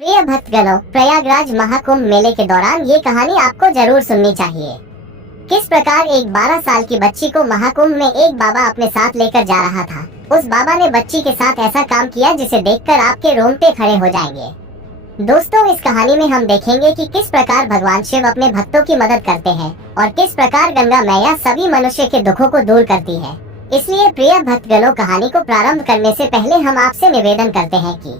प्रिय भक्तगणों, प्रयागराज महाकुंभ मेले के दौरान ये कहानी आपको जरूर सुननी चाहिए। किस प्रकार एक 12 साल की बच्ची को महाकुंभ में एक बाबा अपने साथ लेकर जा रहा था। उस बाबा ने बच्ची के साथ ऐसा काम किया जिसे देखकर आपके रोंगटे खड़े हो जाएंगे। दोस्तों, इस कहानी में हम देखेंगे कि किस प्रकार भगवान शिव अपने भक्तों की मदद करते हैं और किस प्रकार गंगा मैया सभी मनुष्य के दुखों को दूर करती है। इसलिए प्रिय भक्तगणों, कहानी को प्रारंभ करने से पहले हम आपसे निवेदन करते हैं कि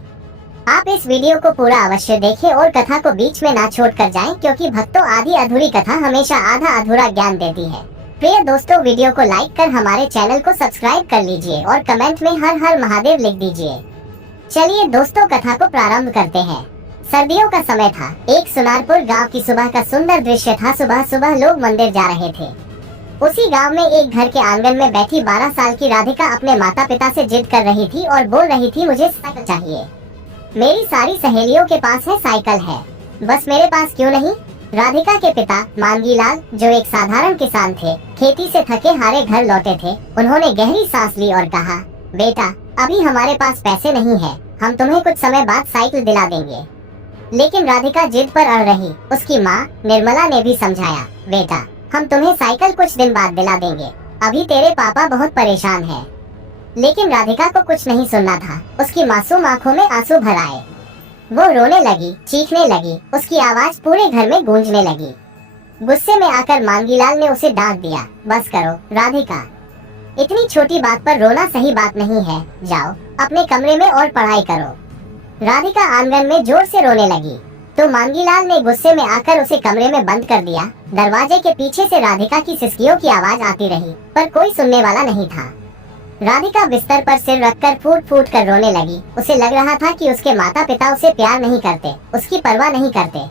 आप इस वीडियो को पूरा अवश्य देखें और कथा को बीच में ना छोड़ कर जाएं, क्योंकि भक्तों, आधी अधूरी कथा हमेशा आधा अधूरा ज्ञान देती है। प्रिय दोस्तों, वीडियो को लाइक कर हमारे चैनल को सब्सक्राइब कर लीजिए और कमेंट में हर हर महादेव लिख दीजिए। चलिए दोस्तों, कथा को प्रारंभ करते हैं। सर्दियों का समय था। एक सुनारपुर गाँव की सुबह का सुंदर दृश्य था। सुबह सुबह लोग मंदिर जा रहे थे। उसी गांव में एक घर के आंगन में बैठी 12 साल की राधिका अपने माता पिता से जिद कर रही थी और बोल रही थी, मुझे साइकिल चाहिए। मेरी सारी सहेलियों के पास है, साइकिल है, बस मेरे पास क्यों नहीं। राधिका के पिता मांगीलाल, जो एक साधारण किसान थे, खेती से थके हारे घर लौटे थे। उन्होंने गहरी सांस ली और कहा, बेटा, अभी हमारे पास पैसे नहीं है, हम तुम्हें कुछ समय बाद साइकिल दिला देंगे। लेकिन राधिका जिद पर अड़ रही। उसकी माँ निर्मला ने भी समझाया, बेटा, हम तुम्हें साइकिल कुछ दिन बाद दिला देंगे, अभी तेरे पापा बहुत परेशान है। लेकिन राधिका को कुछ नहीं सुनना था। उसकी मासूम आंखों में आंसू भर आए। वो रोने लगी, चीखने लगी। उसकी आवाज पूरे घर में गूंजने लगी। गुस्से में आकर मांगीलाल ने उसे डांट दिया, बस करो राधिका, इतनी छोटी बात पर रोना सही बात नहीं है, जाओ अपने कमरे में और पढ़ाई करो। राधिका आंगन में जोर से रोने लगी तो मांगीलाल ने गुस्से में आकर उसे कमरे में बंद कर दिया। दरवाजे के पीछे से राधिका की सिसकियों की आवाज आती रही, पर कोई सुनने वाला नहीं था। राधिका बिस्तर पर सिर रखकर फूट फूट कर रोने लगी। उसे लग रहा था कि उसके माता पिता उसे प्यार नहीं करते, उसकी परवाह नहीं करते।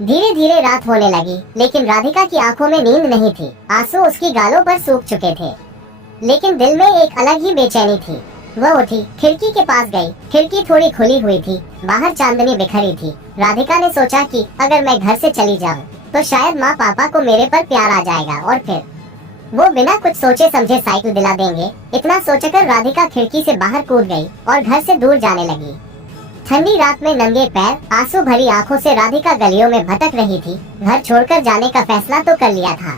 धीरे धीरे रात होने लगी, लेकिन राधिका की आंखों में नींद नहीं थी। आंसू उसकी गालों पर सूख चुके थे, लेकिन दिल में एक अलग ही बेचैनी थी। वह उठी, खिड़की के पास गई। खिड़की थोड़ी खुली हुई थी, बाहर चांदनी बिखरी थी। राधिका ने सोचा कि अगर मैं घर से चली जाऊँ तो शायद माँ पापा को मेरे पर प्यार आ जाएगा और फिर वो बिना कुछ सोचे समझे साइकिल दिला देंगे। इतना सोचकर राधिका खिड़की से बाहर कूद गई और घर से दूर जाने लगी। ठंडी रात में नंगे पैर, आंसू भरी आंखों से राधिका गलियों में भटक रही थी। घर छोड़कर जाने का फैसला तो कर लिया था,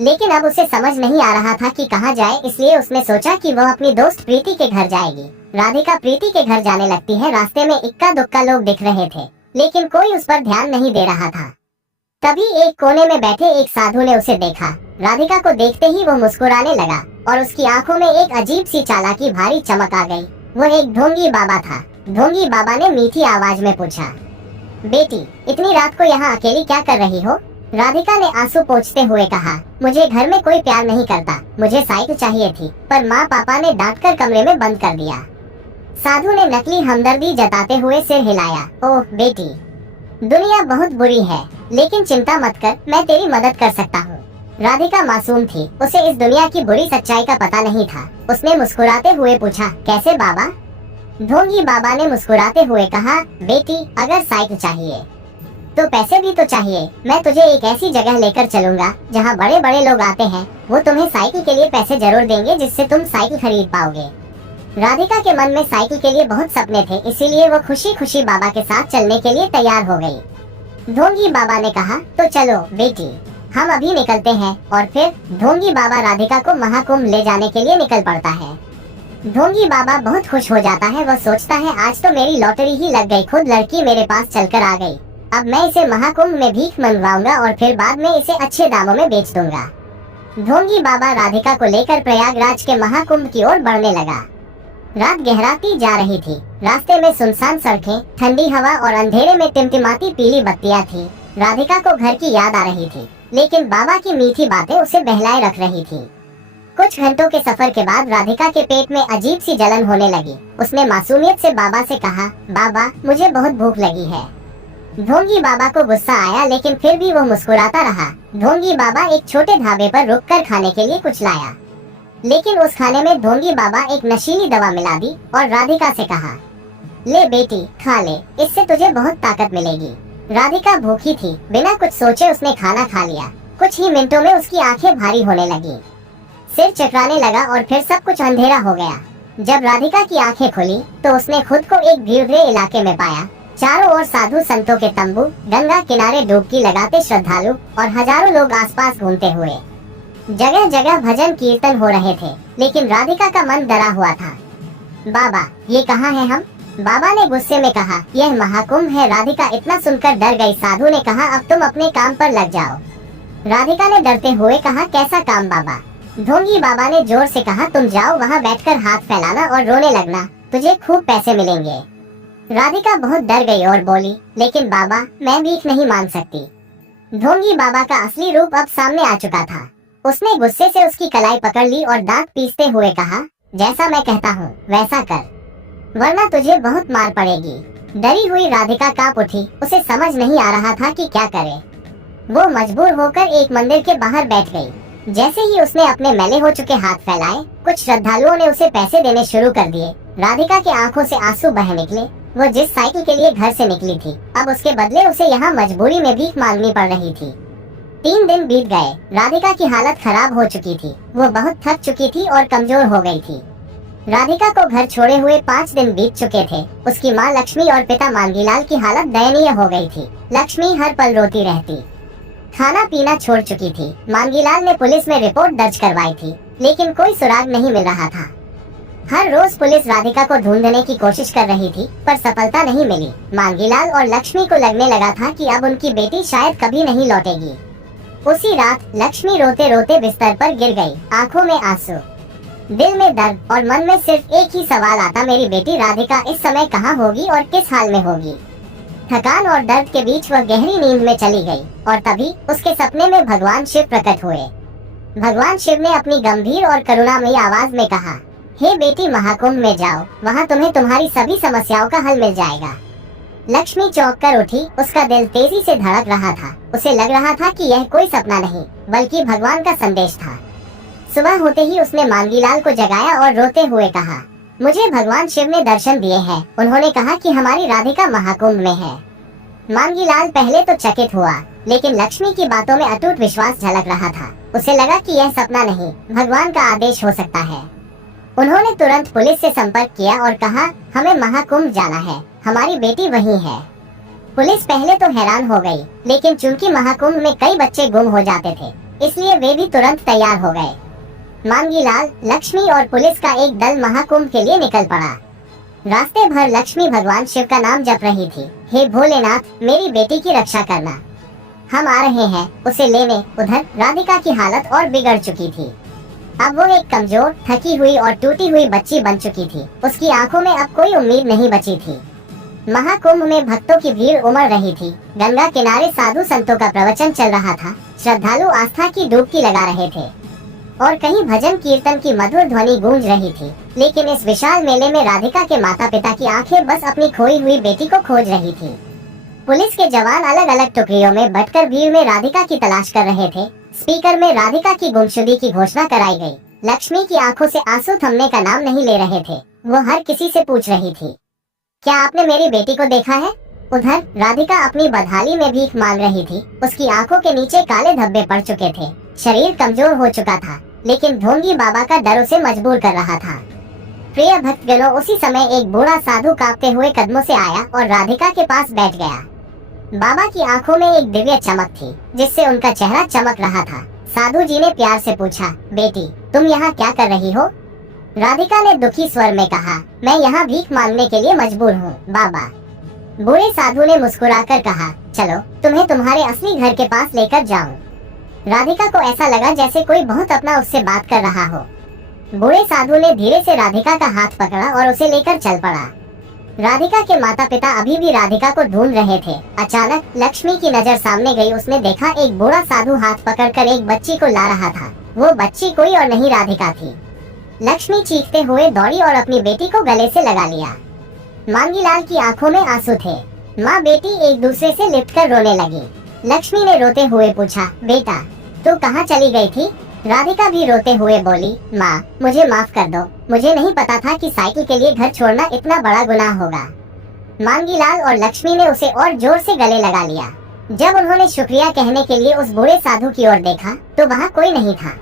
लेकिन अब उसे समझ नहीं आ रहा था कि कहाँ जाए। इसलिए उसने सोचा कि वह अपनी दोस्त प्रीति के घर जाएगी। राधिका प्रीति के घर जाने लगती है। रास्ते में इक्का दुक्का लोग दिख रहे थे, लेकिन कोई उस पर ध्यान नहीं दे रहा था। तभी एक कोने में बैठे एक साधु ने उसे देखा। राधिका को देखते ही वो मुस्कुराने लगा और उसकी आंखों में एक अजीब सी चालाकी भरी चमक आ गई। वो एक ढोंगी बाबा था। ढोंगी बाबा ने मीठी आवाज में पूछा, बेटी, इतनी रात को यहाँ अकेली क्या कर रही हो। राधिका ने आंसू पोंछते हुए कहा, मुझे घर में कोई प्यार नहीं करता, मुझे साइकिल चाहिए थी, पर माँ पापा ने डांटकर कमरे में बंद कर दिया। साधु ने नकली हमदर्दी जताते हुए सिर हिलाया, ओह बेटी, दुनिया बहुत बुरी है, लेकिन चिंता मत कर, मैं तेरी मदद कर सकता हूँ। राधिका मासूम थी, उसे इस दुनिया की बुरी सच्चाई का पता नहीं था। उसने मुस्कुराते हुए पूछा, कैसे बाबा। ढोंगी बाबा ने मुस्कुराते हुए कहा, बेटी, अगर साइकिल चाहिए तो पैसे भी तो चाहिए। मैं तुझे एक ऐसी जगह लेकर चलूंगा जहाँ बड़े बड़े लोग आते हैं। वो तुम्हें साइकिल के लिए पैसे जरूर देंगे, जिससे तुम साइकिल खरीद पाओगे। राधिका के मन में साइकिल के लिए बहुत सपने थे, इसीलिए वो खुशी खुशी बाबा के साथ चलने के लिए तैयार हो गई। ढोंगी बाबा ने कहा, तो चलो बेटी, हम अभी निकलते हैं। और फिर ढोंगी बाबा राधिका को महाकुंभ ले जाने के लिए निकल पड़ता है। ढोंगी बाबा बहुत खुश हो जाता है। वह सोचता है, आज तो मेरी लॉटरी ही लग गई, खुद लड़की मेरे पास चलकर आ गई। अब मैं इसे महाकुंभ में भीख मंगवाऊंगा और फिर बाद में इसे अच्छे दामों में बेच दूंगा। ढोंगी बाबा राधिका को लेकर प्रयागराज के महाकुंभ की ओर बढ़ने लगा। रात गहराती जा रही थी। रास्ते में सुनसान सड़कें, ठंडी हवा और अंधेरे में टिमटिमाती पीली बत्तियां थी। राधिका को घर की याद आ रही थी, लेकिन बाबा की मीठी बातें उसे बहलाए रख रही थी। कुछ घंटों के सफर के बाद राधिका के पेट में अजीब सी जलन होने लगी। उसने मासूमियत से बाबा से कहा, बाबा, मुझे बहुत भूख लगी है। ढोंगी बाबा को गुस्सा आया, लेकिन फिर भी वो मुस्कुराता रहा। ढोंगी बाबा एक छोटे ढाबे पर रुककर खाने के लिए कुछ लाया, लेकिन उस खाने में ढोंगी बाबा एक नशीली दवा मिला दी और राधिका से कहा, ले बेटी, खा ले, इससे तुझे बहुत ताकत मिलेगी। राधिका भूखी थी। बिना कुछ सोचे उसने खाना खा लिया। कुछ ही मिनटों में उसकी आंखें भारी होने लगी, सिर चकराने लगा और फिर सब कुछ अंधेरा हो गया। जब राधिका की आंखें खुली तो उसने खुद को एक भीड़ इलाके में पाया। चारों ओर साधु संतों के तंबू, गंगा किनारे डुबकी लगाते श्रद्धालु और हजारों लोग आसपास घूमते हुए। जगह जगह भजन कीर्तन हो रहे थे, लेकिन राधिका का मन डरा हुआ था। बाबा, ये कहाँ है हम? बाबा ने गुस्से में कहा, यह महाकुंभ है। राधिका इतना सुनकर डर गई। साधु ने कहा, अब तुम अपने काम पर लग जाओ। राधिका ने डरते हुए कहा, कैसा काम बाबा? ढोंगी बाबा ने जोर से कहा, तुम जाओ वहाँ बैठकर हाथ फैलाना और रोने लगना, तुझे खूब पैसे मिलेंगे। राधिका बहुत डर गई और बोली, लेकिन बाबा, मैं भीख नहीं मांग सकती। ढोंगी बाबा का असली रूप अब सामने आ चुका था। उसने गुस्से से उसकी कलाई पकड़ ली और दांत पीसते हुए कहा, जैसा मैं कहता हूँ वैसा कर, वरना तुझे बहुत मार पड़ेगी। डरी हुई राधिका कांप उठी। उसे समझ नहीं आ रहा था कि क्या करे। वो मजबूर होकर एक मंदिर के बाहर बैठ गई। जैसे ही उसने अपने मैले हो चुके हाथ फैलाए, कुछ श्रद्धालुओं ने उसे पैसे देने शुरू कर दिए। राधिका की आंखों से आंसू बह निकले। वो जिस साइकिल के लिए घर से निकली थी, अब उसके बदले उसे यहाँ मजबूरी में भीख मांगनी पड़ रही थी। 3 दिन बीत गए। राधिका की हालत खराब हो चुकी थी। वो बहुत थक चुकी थी और कमजोर हो गई थी। राधिका को घर छोड़े हुए 5 दिन बीत चुके थे। उसकी माँ लक्ष्मी और पिता मांगीलाल की हालत दयनीय हो गई थी। लक्ष्मी हर पल रोती रहती। खाना पीना छोड़ चुकी थी। मांगीलाल ने पुलिस में रिपोर्ट दर्ज करवाई थी, लेकिन कोई सुराग नहीं मिल रहा था। हर रोज पुलिस राधिका को ढूंढने की कोशिश कर रही थी, पर सफलता नहीं मिली। मांगीलाल और लक्ष्मी को लगने लगा था कि अब उनकी बेटी शायद कभी नहीं लौटेगी। उसी रात लक्ष्मी रोते रोते बिस्तर पर गिर गई, आंखों में आंसू, दिल में दर्द और मन में सिर्फ एक ही सवाल आता, मेरी बेटी राधिका इस समय कहाँ होगी और किस हाल में होगी। थकान और दर्द के बीच वह गहरी नींद में चली गई और तभी उसके सपने में भगवान शिव प्रकट हुए। भगवान शिव ने अपनी गंभीर और करुणामयी आवाज में कहा, हे बेटी, महाकुंभ में जाओ, वहाँ तुम्हें तुम्हारी सभी समस्याओं का हल मिल जाएगा। लक्ष्मी चौंक कर उठी। उसका दिल तेजी से धड़क रहा था। उसे लग रहा था कि यह कोई सपना नहीं, बल्कि भगवान का संदेश था। सुबह होते ही उसने मांगीलाल को जगाया और रोते हुए कहा, मुझे भगवान शिव ने दर्शन दिए हैं। उन्होंने कहा कि हमारी राधिका महाकुंभ में है। मांगीलाल पहले तो चकित हुआ, लेकिन लक्ष्मी की बातों में अटूट विश्वास झलक रहा था। उसे लगा कि यह सपना नहीं, भगवान का आदेश हो सकता है। उन्होंने तुरंत पुलिस से संपर्क किया और कहा, हमें महाकुंभ जाना है, हमारी बेटी वहीं है। पुलिस पहले तो हैरान हो गई, लेकिन चूंकि महाकुंभ में कई बच्चे गुम हो जाते थे, इसलिए वे भी तुरंत तैयार हो गए। मांगीलाल, लक्ष्मी और पुलिस का एक दल महाकुंभ के लिए निकल पड़ा। रास्ते भर लक्ष्मी भगवान शिव का नाम जप रही थी, हे भोलेनाथ, मेरी बेटी की रक्षा करना, हम आ रहे हैं उसे लेने। उधर राधिका की हालत और बिगड़ चुकी थी। अब वो एक कमजोर, थकी हुई और टूटी हुई बच्ची बन चुकी थी। उसकी आंखों में अब कोई उम्मीद नहीं बची थी। महाकुंभ में भक्तों की भीड़ उमड़ रही थी। गंगा किनारे साधु संतों का प्रवचन चल रहा था। श्रद्धालु आस्था की डुबकी लगा रहे थे और कहीं भजन कीर्तन की मधुर ध्वनि गूंज रही थी। लेकिन इस विशाल मेले में राधिका के माता पिता की आंखें बस अपनी खोई हुई बेटी को खोज रही थी। पुलिस के जवान अलग अलग टुकड़ियों में बंटकर भीड़ में राधिका की तलाश कर रहे थे। स्पीकर में राधिका की गुमशुदगी की घोषणा कराई गई। लक्ष्मी की आंखों से आंसू थमने का नाम नहीं ले रहे थे। वो हर किसी से पूछ रही थी, क्या आपने मेरी बेटी को देखा है? उधर राधिका अपनी बदहाली में भीख मांग रही थी। उसकी आंखों के नीचे काले धब्बे पड़ चुके थे। शरीर कमजोर हो चुका था, लेकिन ढोंगी बाबा का डर उसे मजबूर कर रहा था। प्रिय भक्तगणों, उसी समय एक बूढ़ा साधु कांपते हुए कदमों से आया और राधिका के पास बैठ गया। बाबा की आंखों में एक दिव्य चमक थी, जिससे उनका चेहरा चमक रहा था। साधु जी ने प्यार से पूछा, बेटी, तुम यहाँ क्या कर रही हो? राधिका ने दुखी स्वर में कहा, मैं यहाँ भीख मांगने के लिए मजबूर हूँ बाबा। बूढ़े साधु ने मुस्कुराकर कहा, चलो तुम्हें तुम्हारे असली घर के पास लेकर जाऊं। राधिका को ऐसा लगा जैसे कोई बहुत अपना उससे बात कर रहा हो। बूढ़े साधु ने धीरे से राधिका का हाथ पकड़ा और उसे लेकर चल पड़ा। राधिका के माता पिता अभी भी राधिका को ढूंढ रहे थे। अचानक लक्ष्मी की नजर सामने गई। उसने देखा एक बूढ़ा साधु हाथ पकड़कर एक बच्ची को ला रहा था। वो बच्ची कोई और नहीं राधिका थी। लक्ष्मी चीखते हुए दौड़ी और अपनी बेटी को गले से लगा लिया। मांगीलाल की आंखों में आंसू थे। माँ बेटी एक दूसरे से लिपटकर रोने लगी। लक्ष्मी ने रोते हुए पूछा, बेटा तू कहाँ चली गई थी? राधिका भी रोते हुए बोली, माँ मुझे माफ कर दो, मुझे नहीं पता था कि साइकिल के लिए घर छोड़ना इतना बड़ा गुनाह होगा। मांगीलाल और लक्ष्मी ने उसे और जोर से गले लगा लिया। जब उन्होंने शुक्रिया कहने के लिए उस बूढ़े साधु की ओर देखा तो वहाँ कोई नहीं था।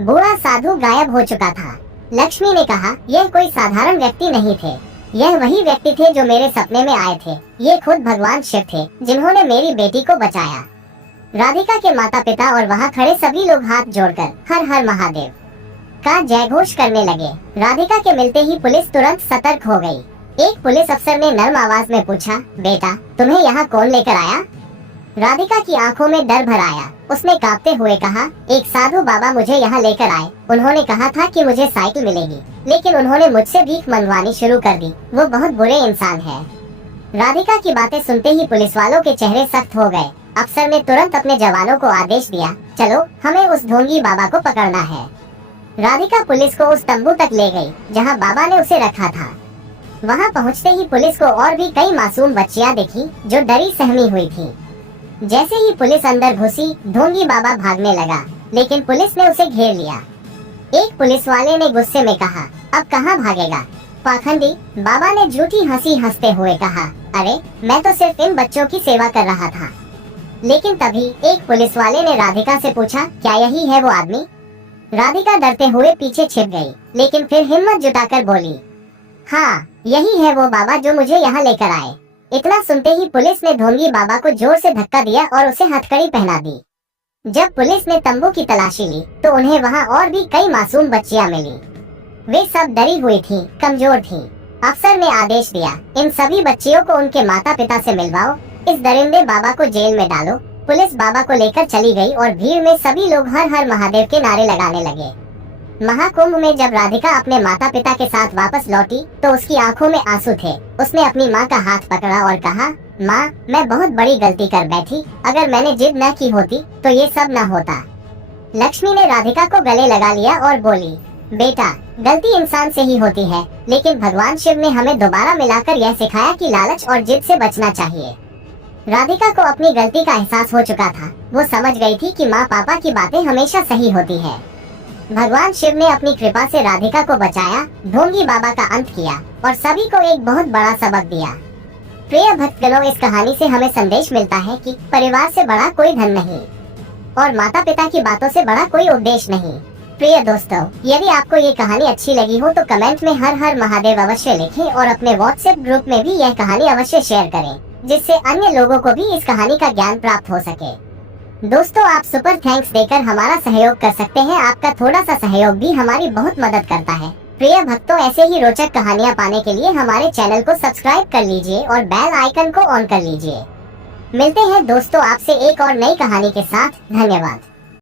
बूढ़ा साधु गायब हो चुका था। लक्ष्मी ने कहा, यह कोई साधारण व्यक्ति नहीं थे। यह वही व्यक्ति थे जो मेरे सपने में आए थे। ये खुद भगवान शिव थे जिन्होंने मेरी बेटी को बचाया। राधिका के माता पिता और वहाँ खड़े सभी लोग हाथ जोड़कर हर हर महादेव का जयघोष करने लगे। राधिका के मिलते ही पुलिस तुरंत सतर्क हो गई। एक पुलिस अफसर ने नर्म आवाज में पूछा, बेटा तुम्हें यहाँ कौन लेकर आया? राधिका की आंखों में डर भर आया। उसने कांपते हुए कहा, एक साधु बाबा मुझे यहाँ लेकर आए। उन्होंने कहा था कि मुझे साइकिल मिलेगी, लेकिन उन्होंने मुझसे भीख मंगवानी शुरू कर दी। वो बहुत बुरे इंसान है। राधिका की बातें सुनते ही पुलिस वालों के चेहरे सख्त हो गए। अफसर ने तुरंत अपने जवानों को आदेश दिया, चलो हमें उस ढोंगी बाबा को पकड़ना है। राधिका पुलिस को उस तंबू तक ले गई जहाँ बाबा ने उसे रखा था। वहाँ पहुँचते ही पुलिस को और भी कई मासूम बच्चियाँ दिखी जो डरी सहमी हुई थी। जैसे ही पुलिस अंदर घुसी, ढोंगी बाबा भागने लगा, लेकिन पुलिस ने उसे घेर लिया। एक पुलिस वाले ने गुस्से में कहा, अब कहाँ भागेगा पाखंडी? बाबा ने झूठी हंसी हंसते हुए कहा, अरे मैं तो सिर्फ इन बच्चों की सेवा कर रहा था। लेकिन तभी एक पुलिस वाले ने राधिका से पूछा, क्या यही है वो आदमी? राधिका डरते हुए पीछे छिप गई, लेकिन फिर हिम्मत जुटाकर बोली, हाँ यही है वो बाबा जो मुझे यहाँ लेकर आए। इतना सुनते ही पुलिस ने ढोंगी बाबा को जोर से धक्का दिया और उसे हथकड़ी पहना दी। जब पुलिस ने तंबू की तलाशी ली तो उन्हें वहाँ और भी कई मासूम बच्चियाँ मिली। वे सब डरी हुई थीं, कमजोर थीं। अफसर ने आदेश दिया, इन सभी बच्चियों को उनके माता पिता से मिलवाओ, इस दरिंदे बाबा को जेल में डालो। पुलिस बाबा को लेकर चली गई और भीड़ में सभी लोग हर हर महादेव के नारे लगाने लगे। महाकुंभ में जब राधिका अपने माता पिता के साथ वापस लौटी तो उसकी आंखों में आंसू थे। उसने अपनी माँ का हाथ पकड़ा और कहा, माँ मैं बहुत बड़ी गलती कर बैठी। अगर मैंने जिद न की होती तो ये सब न होता। लक्ष्मी ने राधिका को गले लगा लिया और बोली, बेटा गलती इंसान से ही होती है, लेकिन भगवान शिव ने हमें दोबारा मिलाकर यह सिखाया कि लालच और जिद से बचना चाहिए। राधिका को अपनी गलती का एहसास हो चुका था। वो समझ गई थी कि माँ पापा की बातें हमेशा सही होती है। भगवान शिव ने अपनी कृपा से राधिका को बचाया, ढोंगी बाबा का अंत किया और सभी को एक बहुत बड़ा सबक दिया। प्रिय भक्तगणों, इस कहानी से हमें संदेश मिलता है कि परिवार से बड़ा कोई धन नहीं और माता पिता की बातों से बड़ा कोई उपदेश नहीं। प्रिय दोस्तों, यदि आपको ये कहानी अच्छी लगी हो तो कमेंट में हर हर महादेव अवश्य लिखें और अपने व्हाट्सएप ग्रुप में भी यह कहानी अवश्य शेयर करें, जिससे अन्य लोगों को भी इस कहानी का ज्ञान प्राप्त हो सके। दोस्तों, आप सुपर थैंक्स देकर हमारा सहयोग कर सकते हैं। आपका थोड़ा सा सहयोग भी हमारी बहुत मदद करता है। प्रिय भक्तों, ऐसे ही रोचक कहानियाँ पाने के लिए हमारे चैनल को सब्सक्राइब कर लीजिए और बेल आइकन को ऑन कर लीजिए। मिलते हैं दोस्तों आपसे एक और नई कहानी के साथ। धन्यवाद।